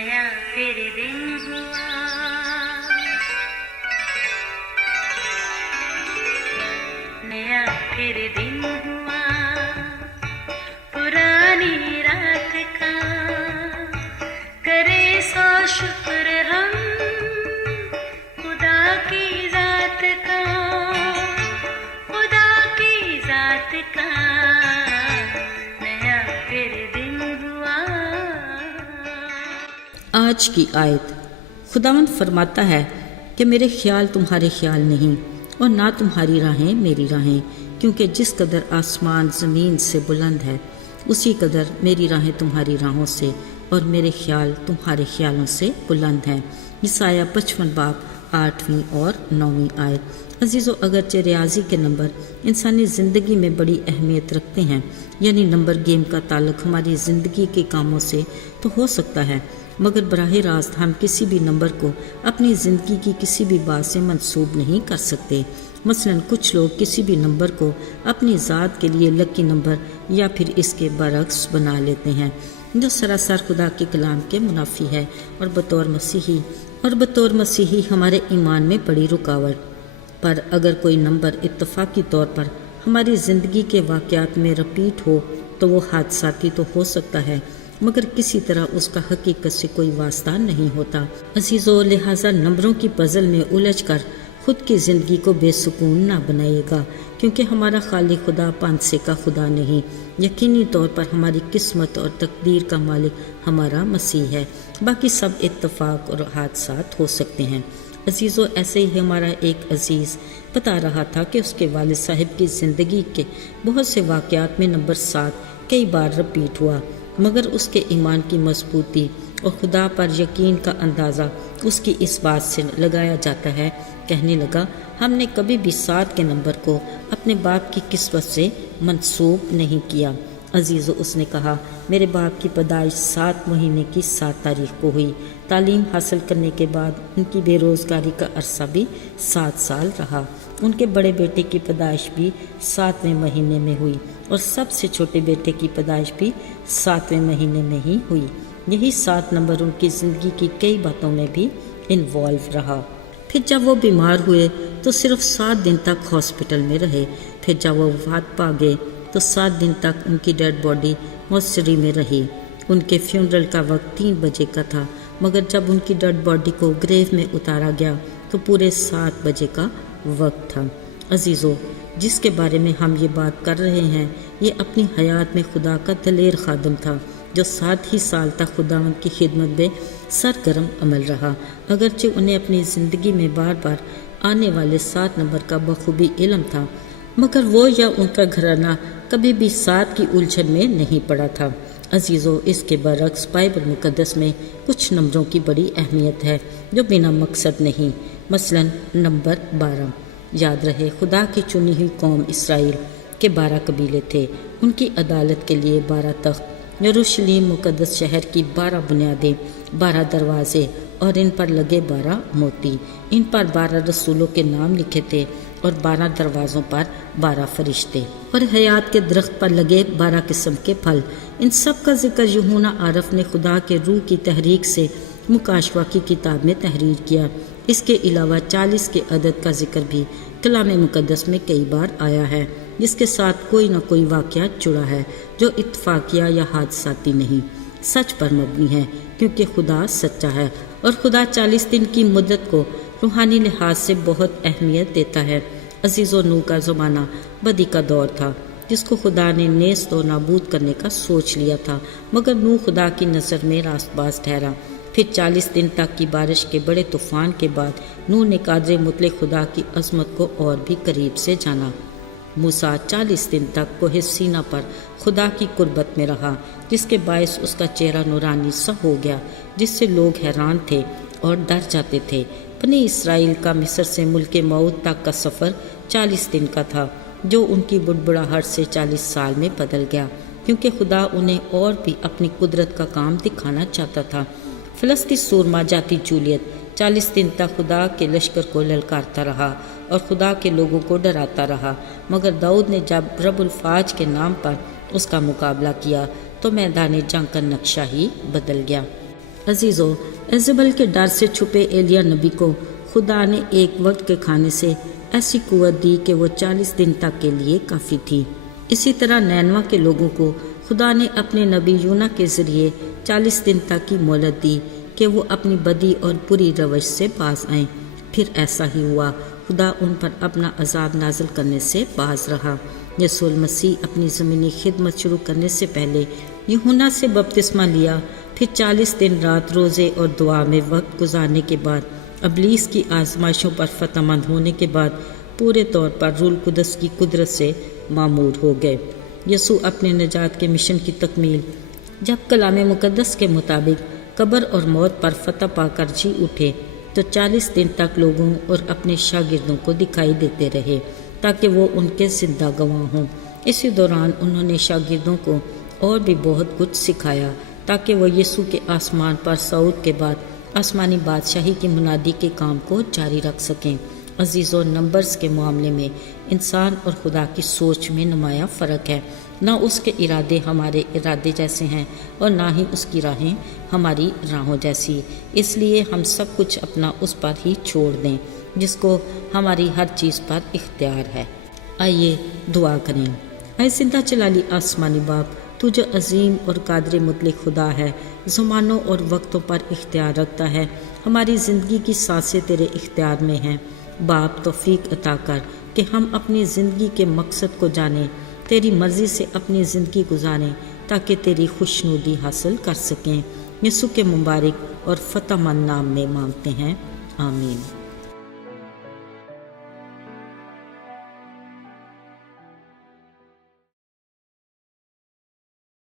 नया फिर दिन हुआ, नया फिर दिन हुआ, पुरानी रात का करे सो शुक्र हम खुदा की जात का, खुदा की जात का नया फिर दिन हुआ। आज की आयत। खुदावंद फरमाता है कि मेरे ख्याल तुम्हारे ख्याल नहीं और ना तुम्हारी राहें मेरी राहें, क्योंकि जिस कदर आसमान ज़मीन से बुलंद है उसी कदर मेरी राहें तुम्हारी राहों से और मेरे ख्याल तुम्हारे ख्यालों से बुलंद हैं। ईसाया 55 बाब 8वीं और 9वीं आयत। अजीज़ों, अगरचे रियाजी के नंबर इंसानी ज़िंदगी में बड़ी अहमियत रखते हैं, यानी नंबर गेम का ताल्लुक़ हमारी ज़िंदगी के कामों से तो हो सकता है, मगर बराह रास्त हम किसी भी नंबर को अपनी ज़िंदगी की किसी भी बात से मंसूब नहीं कर सकते। मसलन कुछ लोग किसी भी नंबर को अपनी ज़ात के लिए लकी नंबर या फिर इसके बरक्स बना लेते हैं, जो सरासर खुदा के कलाम के मुनाफी है और बतौर मसीही हमारे ईमान में बड़ी रुकावट। पर अगर कोई नंबर इत्तफाकी तौर पर हमारी ज़िंदगी के वाक़यात में रिपीट हो तो वो हादसाती तो हो सकता है, मगर किसी तरह उसका हकीकत से कोई वास्ता नहीं होता। अजीज़ों, लिहाजा नंबरों की पज़ल में उलझ कर खुद की ज़िंदगी को बेसुकून ना बनाइएगा, क्योंकि हमारा खालिक खुदा पांसे का खुदा नहीं, यकीनी तौर पर हमारी किस्मत और तकदीर का मालिक हमारा मसीह है। बाकी सब इत्तफाक और हादसात हो सकते हैं। अजीज़ों, ऐसे ही हमारा एक अजीज़ बता रहा था कि उसके वालिद साहिब की ज़िंदगी के बहुत से वाक़यात में नंबर 7 कई बार रिपीट हुआ, मगर उसके ईमान की मजबूती और खुदा पर यकीन का अंदाज़ा उसकी इस बात से लगाया जाता है। कहने लगा, हमने कभी भी 7 के नंबर को अपने बाप की किस्मत से मंसूब नहीं किया। अजीज़ों, उसने कहा, मेरे बाप की पैदाइश 7 महीने की 7 तारीख को हुई। तालीम हासिल करने के बाद उनकी बेरोज़गारी का अरसा भी 7 साल रहा। उनके बड़े बेटे की पैदाइश भी 7वें महीने में हुई और सबसे छोटे बेटे की पैदाइश भी 7वें महीने में ही हुई। यही 7 नंबर उनकी ज़िंदगी की कई बातों में भी इन्वॉल्व रहा। फिर जब वो बीमार हुए तो सिर्फ 7 दिन तक हॉस्पिटल में रहे। फिर जब वो वफात पा गए तो 7 दिन तक उनकी डेड बॉडी मॉर्चरी में रही। उनके फ्यूनरल का वक्त 3 बजे का था, मगर जब उनकी डेड बॉडी को ग्रेव में उतारा गया तो पूरे 7 बजे का वक्त था। अजीज़ों, जिसके बारे में हम ये बात कर रहे हैं, ये अपनी हयात में खुदा का दलेर खादम था, जो 7 ही साल तक खुदावंद की खिदमत में सरगर्म अमल रहा। अगरचे उन्हें अपनी ज़िंदगी में बार बार आने वाले 7 नंबर का बखूबी इल्म था, मगर वो या उनका घराना कभी भी 7 की उलझन में नहीं पड़ा था। अजीज़ों, इसके बरक्स बाइबल मुकद्दस में कुछ नंबरों की बड़ी अहमियत है जो बिना मकसद नहीं। मसलन नंबर 12। याद रहे, खुदा की चुनी हुई कौम इसराइल के 12 कबीले थे। उनकी अदालत के लिए 12 तख्त, यरूशलेम मुकद्दस शहर की 12 बुनियादें, 12 दरवाजे और इन पर लगे 12 मोती। इन पर 12 रसूलों के नाम लिखे थे और 12 दरवाज़ों पर 12 फरिश्ते और हयात के दरख्त पर लगे 12 किस्म के फल। इन सब का जिक्र यूहन्ना आरफ ने खुदा के रूह की तहरीक से मुकाशवा की किताब में तहरीर किया। इसके अलावा 40 के अदद का जिक्र भी कलाम मुकद्दस में कई बार आया है, जिसके साथ कोई न कोई वाक़या जुड़ा है जो इत्तफाकिया या हादसाती नहीं, सच पर मबनी है, क्योंकि खुदा सच्चा है और खुदा 40 दिन की मुद्दत को रूहानी लिहाज से बहुत अहमियत देता है। अजीज़ों, नूह का ज़माना बदी का दौर था, जिसको खुदा ने नेस्त और नाबूद करने का सोच लिया था, मगर नूह खुदा की नज़र में रास्तबाज ठहरा। फिर 40 दिन तक की बारिश के बड़े तूफ़ान के बाद नूह ने कादरे मुतलक खुदा की अज़मत को और भी करीब से जाना। मूसा 40 दिन तक कोहे सीना पर खुदा की कुर्बत में रहा, जिसके बायस उसका चेहरा नूरानी सा हो गया, जिससे लोग हैरान थे और डर जाते थे। बनी इसराइल का मिस्र से मुल्के मऊद तक का सफ़र 40 दिन का था, जो उनकी बुढ़बुढ़ाहट से 40 साल में बदल गया, क्योंकि खुदा उन्हें और भी अपनी कुदरत का काम दिखाना चाहता था। फ़लस्ती सूरमा जाति जूलियत 40 दिन तक खुदा के लश्कर को ललकारता रहा और खुदा के लोगों को डराता रहा, मगर दाऊद ने जब रब्बुल फ़ाज के नाम पर उसका मुकाबला किया तो मैदान जंग का नक्शा ही बदल गया। अजीज़ों, एजेबल के डर से छुपे एलिया नबी को खुदा ने एक वक्त के खाने से ऐसी कुव्वत दी कि वो 40 दिन तक के लिए काफ़ी थी। इसी तरह नैनवा के लोगों को खुदा ने अपने नबी यूना के ज़रिए 40 दिन तक की मोहलत दी कि वो अपनी बदी और बुरी रवश से बाज आएं। फिर ऐसा ही हुआ, खुदा उन पर अपना अजाब नाजिल करने से बाज रहा। यसूल मसीह अपनी ज़मीनी खिदमत शुरू करने से पहले यूहन्ना से बपतिस्मा लिया, फिर 40 दिन रात रोज़े और दुआ में वक्त गुजारने के बाद इब्लीस की आजमाइशों पर फतहमंद होने के बाद पूरे तौर पर रूल कुदस की कुदरत से मामूर हो गए। यसू अपने निजात के मिशन की तकमील जब कलाम मुकद्दस के मुताबिक कब्र और मौत पर फतह पाकर जी उठे तो 40 दिन तक लोगों और अपने शागिर्दों को दिखाई देते रहे ताकि वो उनके जिंदा गवाह हों। इसी दौरान उन्होंने शागिर्दों को और भी बहुत कुछ सिखाया ताकि वो यीशु के आसमान पर सऊद के बाद आसमानी बादशाही की मुनादी के काम को जारी रख सकें। अजीज़ों, नंबर्स के मामले में इंसान और खुदा की सोच में नुमाया फ़र्क है। ना उसके इरादे हमारे इरादे जैसे हैं और ना ही उसकी राहें हमारी राहों जैसी। इसलिए हम सब कुछ अपना उस पर ही छोड़ दें जिसको हमारी हर चीज़ पर इख्तियार है। आइए दुआ करें। ऐ जिंदा जलाली आसमानी बाप, तू जो अजीम और कादिर मुतलक खुदा है, ज़मानों और वक्तों पर इख्तियार रखता है, हमारी ज़िंदगी की सांसें तेरे इख्तियार में हैं। बाप, तौफीक अता कर कि हम अपनी ज़िंदगी के मकसद को जानें, तेरी मर्ज़ी से अपनी ज़िंदगी गुजारें ताकि तेरी खुशनुदी हासिल कर सकें। यीशु के मुबारक और फतहमंद नाम में मांगते हैं, आमीन।